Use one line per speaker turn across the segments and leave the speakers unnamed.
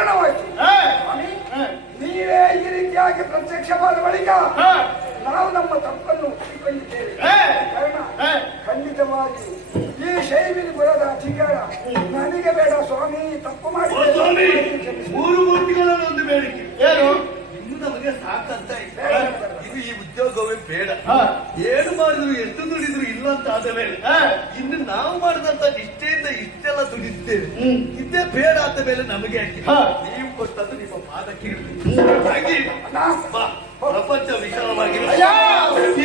ಕಾರಣವಾಯ್ತು ನೀವೇ ಈ ರೀತಿಯಾಗಿ ಪ್ರತ್ಯಕ್ಷವಾದ ಬಳಿಕ ನಾವು ನಮ್ಮ ತಪ್ಪನ್ನು ಒಪ್ಪಿಕೊಂಡಿದ್ದೇವೆ. ಕಾರಣ ಖಂಡಿತವಾಗಿ ಈ ಶೈವಿನ ಬರದ ಅಧಿಕಾರ ನನಗೆ ಬೇಡ ಸ್ವಾಮಿ ತಪ್ಪು ಮಾಡಿ
ಮೂರು ಮೂರ್ತಿಗಳನ್ನು ಒಂದು ಬೇಡಿಕೆ.
ಏನು?
ಇನ್ನು ನಮಗೆ ಸಾಕಂತ ಇದು ಈ ಉದ್ಯೋಗವೇ ಬೇಡ. ಏನು ಮಾಡಿದ್ರು ಎಷ್ಟು ದುಡಿದ್ರು ಇಲ್ಲ ಅಂತ ಆದ ಮೇಲೆ ಇನ್ನು ನಾವು ಮಾಡಿದಂತ ನಿಷ್ಠೆಯಿಂದ ಇಷ್ಟೆಲ್ಲ ದುಡಿದ್ದೇವೆ ಇದೇ ಬೇಡ ಆದ ಮೇಲೆ ನಮಗೆ ನೀವು ಕೊಟ್ಟದ್ದು ನಿಮ್ಮ ಪಾದಕ್ಕೆ ಇರಲಿ ಹಾಗೆ ಪ್ರಪಂಚ ವಿಶಾಲವಾಗಿದೆ
ಯಾಕೆ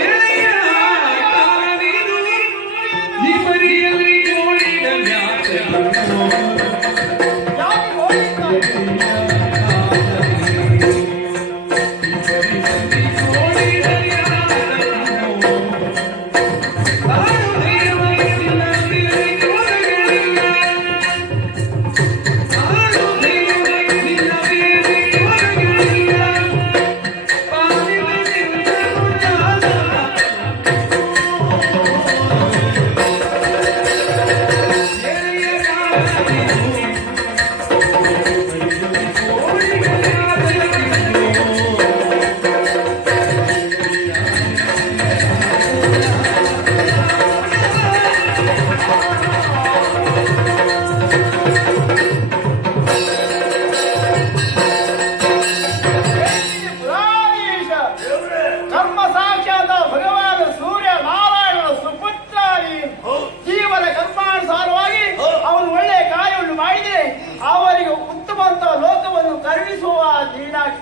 ಕರುಣಿಸುವ ನೀನಾಗಿ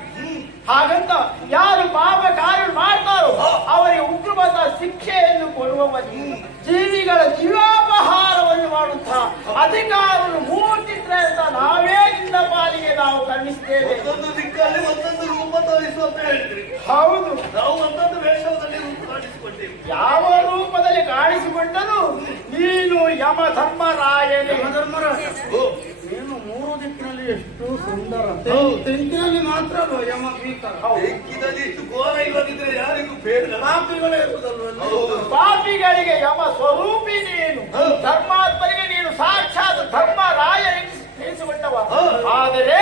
ಹಾಗಂತ ಯಾರು ಪಾಪ ಕಾರ್ಯ ಮಾಡ್ತಾರೋ ಅವರಿಗೆ ಉಗ್ರವಾದ ಶಿಕ್ಷೆಯನ್ನು ಕೊಡುವವ. ಜೀವಿಗಳ ಜೀವಾಪಹಾರವನ್ನು ಮಾಡುತ್ತಾ ಅಧಿಕಾರವನ್ನು ಮೂರ್ತಿದ್ರೆ ಅಂತ ನಾವೇ ನಿನ್ನ ಪಾಲಿಗೆ ನಾವು ಕರುಣಿಸ್ತೇವೆ.
ಒಂದೊಂದು ದಿಕ್ಕಲ್ಲಿ ಒಂದೊಂದು ರೂಪ ತೋರಿಸು ಅಂತ ಹೇಳಿದ್ರಿ.
ಹೌದು.
ನಾವು ಒಂದೊಂದು ವೇಷದಲ್ಲಿ ರೂಪ ಕಾಣಿಸಿಕೊಂಡೇವೆ.
ಯಾವ ರೂಪದಲ್ಲಿ ಕಾಣಿಸಿಕೊಂಡನು? ನೀನು ಯಮ ಧರ್ಮರಾಯನೇ
ನೀನು ಮೂರು ದಿಕ್ಕಿನಲ್ಲಿ ಎಷ್ಟು ಸುಂದರ
ಹೌದು.
ತೆಂಕಿನಲ್ಲಿ ಮಾತ್ರ ಯಮ ಭೀಕರ
ಬೆಂಕಿನಲ್ಲಿ ಇಷ್ಟು ಘೋರ ಇಲ್ಲದಿದ್ರೆ ಯಾರಿಗೂ ಬೇಡ
ಪಾಪಿಗಳೇ ಇರುವುದಲ್ವ.
ಪಾಪಿಗಳಿಗೆ ಯಮ ಸ್ವರೂಪಿ ನೀನು. ಧರ್ಮಾತ್ಮರಿಗೆ ನೀನು ಸಾಕ್ಷಾತ್ ಧರ್ಮರಾಯ ಎನಿಸಿಕೊಂಡವ.
ಹೌದು.
ಆದರೆ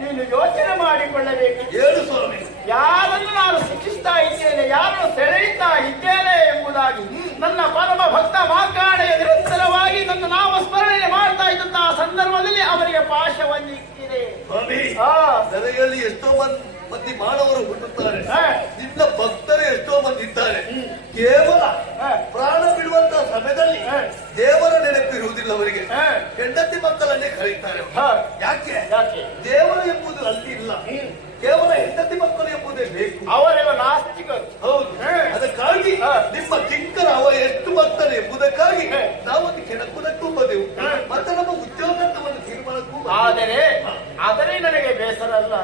ನೀನು ಯೋಚನೆ ಮಾಡಿಕೊಳ್ಳಬೇಕು.
ಏಳು ಸ್ವಾಮಿ
ಯಾರನ್ನು ನಾನು ಶಿಕ್ಷಿಸ್ತಾ ಇದ್ದೇನೆ ಯಾರನ್ನು ಸೆಳೆಯುತ್ತಾ ಇದ್ದೇನೆ ಎಂಬುದಾಗಿ ನನ್ನ ಪರಮ ಭಕ್ತ ಮಾಕಾಣೆಯ ನಿರಂತರವಾಗಿ ನನ್ನ ನಾಮ ಸ್ಮರಣೆ ಮಾಡ್ತಾ ಇದ್ದಂತಹ ಸಂದರ್ಭದಲ್ಲಿ ಅವರಿಗೆ ಪಾಶವನ್ನಿಕ್ಕಿದೆ
ಸ್ವಾಮಿ ನನಗಲ್ಲಿ ಎಷ್ಟೋ ಮಂದಿ ಮಂದಿ ಮಾನವರು ಹುಟ್ಟುತ್ತಾರೆ. ನಿನ್ನ ಭಕ್ತರು ಎಷ್ಟೋ ಮಂದಿ ಇದ್ದಾರೆ. ಕೇವಲ. ಪ್ರಾಣ ಬಿಡುವಂತ ಸಮಯದಲ್ಲಿ ದೇವರ ನೆನಪು ಇರುವುದಿಲ್ಲ ಅವರಿಗೆ. ಹೆಂಡತಿ ಮಕ್ಕಳನ್ನೇ ಕರೀತಾರೆ. ಯಾಕೆ?
ಯಾಕೆ?
ದೇವರು ಎಂಬುದು ಅಲ್ಲಿ ಇಲ್ಲ. ಕೇವಲ ಹೆಂಡತಿ ಮಕ್ಕಳು ಎಂಬುದೇ ಬೇಕು.
ಅವರೆಲ್ಲ ನಾಸ್ತಿಕರು.
ಹೌದು. ಅದಕ್ಕಾಗಿ. ನಿಮ್ಮ ಕಿಂಕರ ಅವ ಎಷ್ಟು ಭಕ್ತರು ಎಂಬುದಕ್ಕಾಗಿ. ನಾವು ಕೆಣಕುದಕ್ಕೂ ಬಂದೆವು. ಮತ್ತೆ ನಮ್ಮ ಉದ್ಯೋಗವನ್ನು ತೀರ್ಮಾನಕ್ಕೂ.
ಆದರೆ ಆದರೆ ನನಗೆ ಬೇಸರ ಅಲ್ಲ.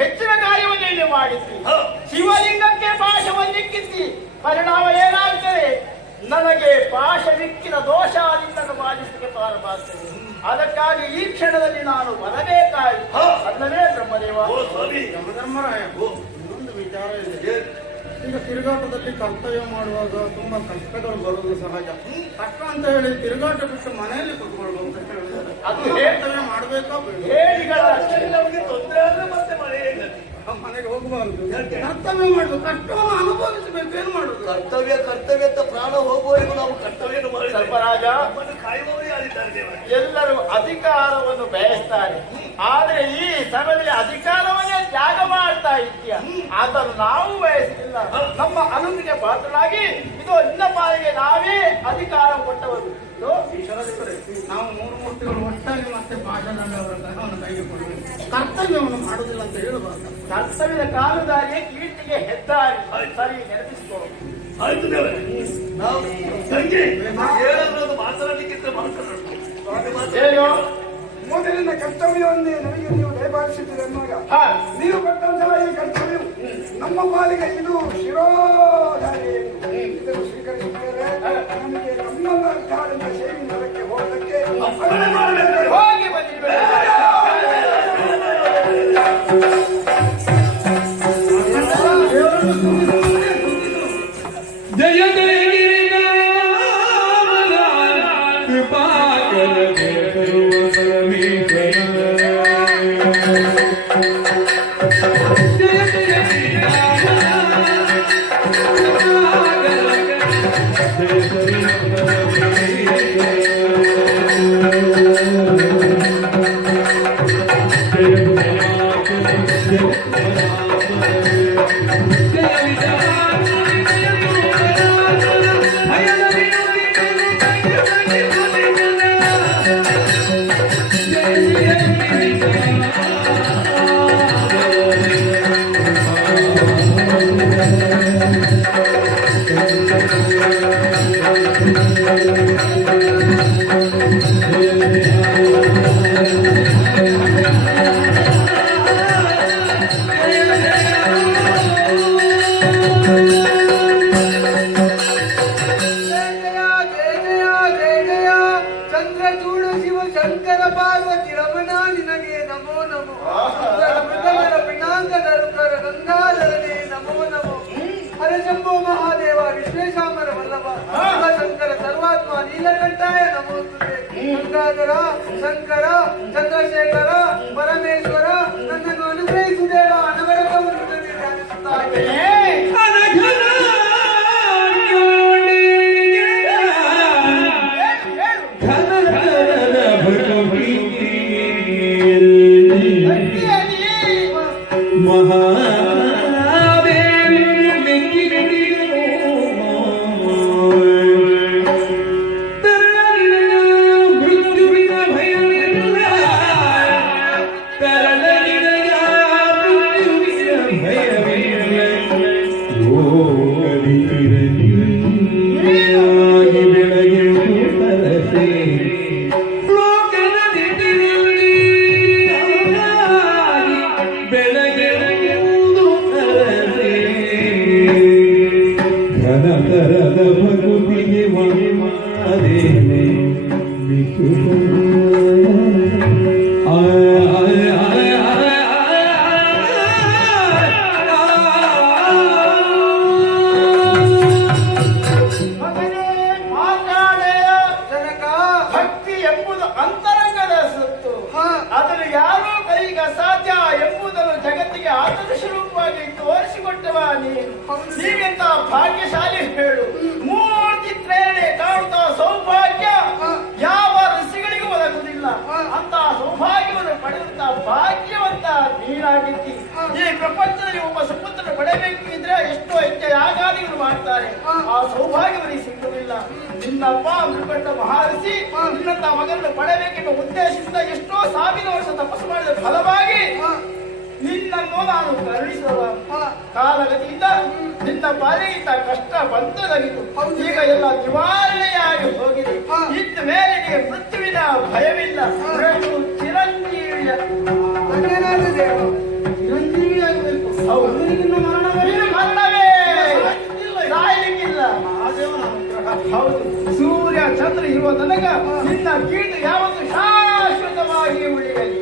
ಹೆಚ್ಚಿನ ಕಾರ್ಯವನ್ನು ಇಲ್ಲಿ ಮಾಡಿದ್ವಿ ಶಿವಲಿಂಗಕ್ಕೆ ಪಾಶವನ್ನಿಕ್ಕಿಸಿ ಪರಿಣಾಮ ಏನಾಗ್ತದೆ? ನನಗೆ ಪಾಶವಿಕ್ಕಿದ ದೋಷ ನಿನ್ನನ್ನು ಬಾಧಿಸಲಿಕ್ಕೆ ಪ್ರಾರಂಭವಾಗ್ತದೆ ಅದಕ್ಕಾಗಿ ಈ ಕ್ಷಣದಲ್ಲಿ ನಾನು
ಬರಬೇಕಾಯಿತು.
ಅಲ್ಲವೇ ಬ್ರಹ್ಮದೇವ.
ಓ ಸ್ವಾಮಿ.
ಯಮಧರ್ಮರಾಯ
ಓ,
ಇನ್ನೊಂದು ವಿಚಾರ ಇದೆ. ಈಗ ತಿರುಗಾಟದಲ್ಲಿ ಕರ್ತವ್ಯ ಮಾಡುವಾಗ ತುಂಬಾ ಕಷ್ಟಗಳು ಬರುವುದು ಸಹಜ. ಕಷ್ಟ ಅಂತ ಹೇಳಿ ತಿರುಗಾಟ ಬಿಟ್ಟು ಮನೆಯಲ್ಲಿ ಕುತ್ಕೊಳ್ಬೇಕು ಅಂತ ಹೇಳಿದ್ದಾರೆ
ಅದು
ಹೇಳ್ತಾರೆ ಮಾಡಬೇಕು ಮಾಡಬೇಕಾ
ಹೇಳಿಗಳ
ಅಷ್ಟೇ ನಮಗೆ ತೊಂದರೆ ಆದ್ರೆ ಮತ್ತೆ ಮಳೆ.
ಮನೆಗೆ ಹೋಗಬಾರದು. ಕರ್ತವ್ಯ ಮಾಡುದು ಕಷ್ಟವನ್ನು ಅನುಭವಿಸಬೇಕು. ಏನು ಮಾಡುದು?
ಕರ್ತವ್ಯ ಕರ್ತವ್ಯ ಅಂತ ಪ್ರಾಣ ಹೋಗುವವರೆಗೂ ನಾವು ಕರ್ತವ್ಯ ಮಾಡಿ
ಧರ್ಮರಾಜ? ಎಲ್ಲರೂ ಅಧಿಕಾರವನ್ನು ಬಯಸ್ತಾರೆ. ಆದರೆ ಈ ಸಮಯದಲ್ಲಿ ಅಧಿಕಾರವನ್ನೇ ತ್ಯಾಗ ಮಾಡ್ತಾ ಇದೆಯಾ ಅದನ್ನು ನಾವು ಬಯಸಲಿಲ್ಲ ನಮ್ಮ ಅನುಮತಿಗೆ ಪಾತ್ರರಾಗಿ ಇದು ನಿನ್ನ ಪಾಲಿಗೆ ನಾವೇ ಅಧಿಕಾರ ಕೊಟ್ಟವರು ಇದು
ಈಶ್ವರದೇವರೇ, ನಾವು ಮೂರು ಮೂರ್ತಿಗಳು ಒಟ್ಟಾಗಿ ಮತ್ತೆ ಅವನು ಧನವನ್ನು ಕೈಗೆ ಕೊಡಬೇಕು ಕರ್ತವ್ಯವನ್ನು ಮಾಡುವುದಿಲ್ಲ ಅಂತ ಹೇಳಬಾರ್ದು.
ಕರ್ತವ್ಯದ ಕಾಲುದಾರಿಯೇ ಕೀರ್ತಿಗೆ ಹೆದ್ದಾರಿ. ಸರಿ ನೆನಪಿಸ್ಕೋ.
ಆಯ್ತು ನಾವು ಮಾತನಾಡಲಿಕ್ಕಿದ್ರೆ ಮಾತನಾಡು
ಏನು
ಮೊದಲಿನ ಕರ್ತವ್ಯವನ್ನೇ ನನಗೆ ನೀವು ದಯಪಾಲಿಸಿದ್ದೀರಿ ಅನ್ನುವಾಗ
ಹಾ.
ನೀವು ಕೊಟ್ಟಂತಹ ಈ ಕರ್ತವ್ಯವು ನಮ್ಮ ಪಾಲಿಗೆ ಇದು ಶಿರೋಧಾರಿ ಇದನ್ನು ನಮಗೆ ನಮ್ಮ ಕಾಡಿನ ಹೋಗಲಿಕ್ಕೆ.
ಹೋಗಿ ಬಂದಿರ್ಬೇಕು
Thank you. ಶ್ರೀರಂಗಂತಾಯ ನಮೋಸ್ತುತೆ ಗಂಗಾಧರ
ಶಂಕರ ಚಂದ್ರಶೇಖರ ಪರಮೇಶ್ವರ ನನ್ನನ್ನು ಅನುಗ್ರಹಿಸುದೇವ ಅನವರತ
ಧ್ಯಾನಿಸುತ್ತಾ ನೀನು ಭಾಗ್ಯಶಾಲಿ ಹೇಳು. ಮೂರ್ತಿ ಪ್ರೇರಣೆ ಕಾಣುತ್ತಾ ಸೌಭಾಗ್ಯ ಯಾವ ಋಷಿಗಳಿಗೂ ಒದಗುವುದಿಲ್ಲ. ಅಂತ ಸೌಭಾಗ್ಯವನ್ನು ಪಡೆದಂತ ಭಾಗ್ಯವಂತ ನೀರಾಗಿತ್ತಿ ಈ ಪ್ರಪಂಚದಲ್ಲಿ ಒಬ್ಬ ಸುಪುತ್ರನ ಪಡೆಯಬೇಕು ಇದ್ರೆ ಎಷ್ಟೋ ಹೆಚ್ಚು ಯಾಗಾದಿಗಳು ಮಾಡ್ತಾರೆ. ಆ ಸೌಭಾಗ್ಯವನ್ನು ಸಿಗುವುದಿಲ್ಲ ನಿನ್ನಪ್ಪ ಮೃಕಂಡ ಮಹರ್ಷಿ ನಿನ್ನಂತ ಮಗನನ್ನು ಪಡೆಯಬೇಕೆಂಬ ಉದ್ದೇಶದಿಂದ ಎಷ್ಟೋ ಸಾವಿರ ವರ್ಷ ತಪಸ್ಸು ಮಾಡಿದ ಫಲವಾಗಿ ನಿನ್ನನ್ನು ನಾನು ಕರುಣಿಸುವ ಕಾಲಗತಿಯಿಂದ ನಿನ್ನ ಪಾಲಿಗಿಂತ ಕಷ್ಟ ಬಂದದಾಗಿತ್ತು ಈಗ ಎಲ್ಲ ನಿವಾರಣೆಯಾಗಿ ಹೋಗಿದೆ. ಇದ್ದ ಮೇಲೆ ನಿನಗೆ ಮೃತ್ಯುವಿನ ಭಯವಿಲ್ಲ. ಚಿರಂಜೀವಿಯ
ಚಿರಂಜೀವಿಯಾಗಬೇಕು
ಹೌದು.
ಮರಣವೇ.
ಮರಣವೇ. ಸಾಯಲಿಕ್ಕಿಲ್ಲ. ಹೌದು. ಸೂರ್ಯ ಚಂದ್ರ ಇರುವ ತನಕ ನಿನ್ನ ಕೀಟ ಯಾವತ್ತು ಶಾಶ್ವತವಾಗಿ ಉಳಿಯಲಿ.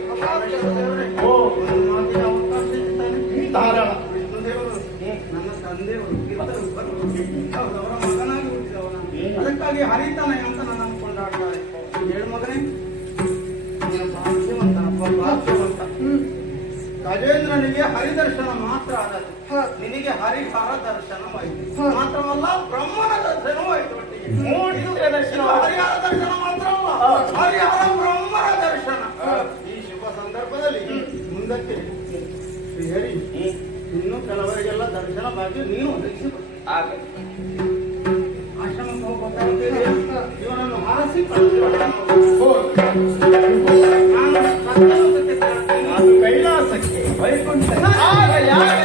ಗಜೇಂದ್ರನಿಗೆ ಹರಿದರ್ಶನ ಮಾತ್ರ ಆದದ್ದು ನಿನಗೆ ಹರಿಹರ ದರ್ಶನವಾಯಿತು ಮಾತ್ರವಲ್ಲ ಬ್ರಹ್ಮನ ದರ್ಶನವಾಯಿತು
ದರ್ಶನ.
ಹರಿಹರ ದರ್ಶನ ಮಾತ್ರ ಅಲ್ಲ ಹರಿಹರ ಬ್ರಹ್ಮನ ದರ್ಶನ. ಈ ಶುಭ ಸಂದರ್ಭದಲ್ಲಿ ಮುಂದಕ್ಕೆ ಶ್ರೀಹರಿ ಇನ್ನು ಕೆಲವರಿಗೆಲ್ಲ ದರ್ಶನ ಬಾಕಿ ನೀನು ಒದಗಿಸಿಕೊಡು ಆಶ್ರಮಕ್ಕೆ ಹೋಗುವ ಇವನನ್ನು ಹಾರಿಸಿ ನಾನು.
喂，兄弟，来呀！